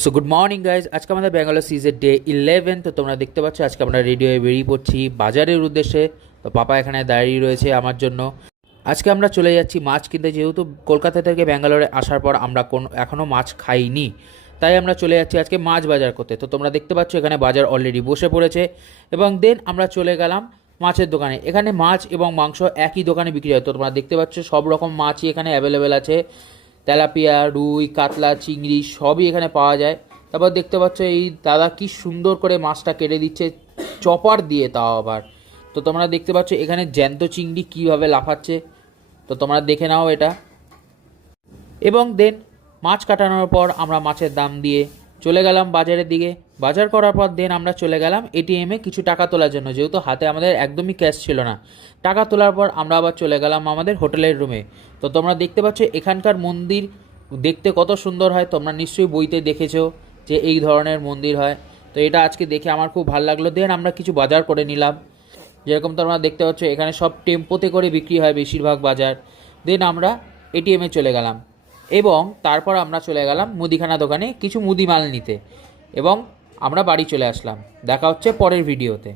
So good morning guys, আজকে আমাদের Bangalore সিজের day 11। তো তোমরা দেখতে পাচ্ছ আজকে আমরা রেডি হয়ে বেরিয়ে পড়ছি বাজারের উদ্দেশ্যে। তো পাপা এখানে দাঁড়িয়ে রয়েছে আমার জন্য। আজকে আমরা চলে যাচ্ছি মাছ কিনতে, যেহেতু কলকাতা থেকে ব্যাঙ্গালোরে আসার পর আমরা এখনও মাছ খাইনি, তাই আমরা চলে যাচ্ছি আজকে মাছ বাজার করতে। তো তোমরা দেখতে পাচ্ছ এখানে বাজার অলরেডি বসে পড়েছে এবং দেন আমরা চলে গেলাম মাছের দোকানে। এখানে মাছ এবং মাংস একই দোকানে বিক্রি হয়। তো তোমরা দেখতে পাচ্ছ সব রকম মাছই এখানে অ্যাভেলেবেল আছে। তেলাপিয়া, রুই, কাতলা, চিংড়ি সবই এখানে পাওয়া যায়। তারপর দেখতে পাচ্ছ এই দাদা কি সুন্দর করে মাছটা কেটে দিচ্ছে চপার দিয়ে, তাও আবার। তো তোমরা দেখতে পাচ্ছ এখানে জ্যান্ত চিংড়ি কীভাবে লাফাচ্ছে, তো তোমরা দেখে নাও এটা। এবং দেন মাছ কাটানোর পর আমরা মাছের দাম দিয়ে চলে গেলাম বাজারের দিকে। বাজার করার পর দেন আমরা চলে গেলাম এটিএমে কিছু টাকা তোলার জন্য, যেহেতু হাতে আমাদের একদমই ক্যাশ ছিল না। টাকা তোলার পর আমরা আবার চলে গেলাম আমাদের হোটেলের রুমে। তো তোমরা দেখতে পাচ্ছ এখানকার মন্দির দেখতে কত সুন্দর হয়। তোমরা নিশ্চয়ই বইতে দেখেছো যে এই ধরনের মন্দির হয়। তো এটা আজকে দেখে আমার খুব ভালো লাগলো। দেন আমরা কিছু বাজার করে নিলাম, যেরকম তোমরা দেখতে পাচ্ছ এখানে সব টেম্পোতে করে বিক্রি হয় বেশিরভাগ বাজার। দেন আমরা এটিএমে চলে গেলাম এবং তারপর আমরা চলে গেলাম মুদিখানা দোকানে কিছু মুদি মাল নিতে এবং আমরা বাড়ি চলে আসলাম। দেখা হচ্ছে পরের ভিডিওতে।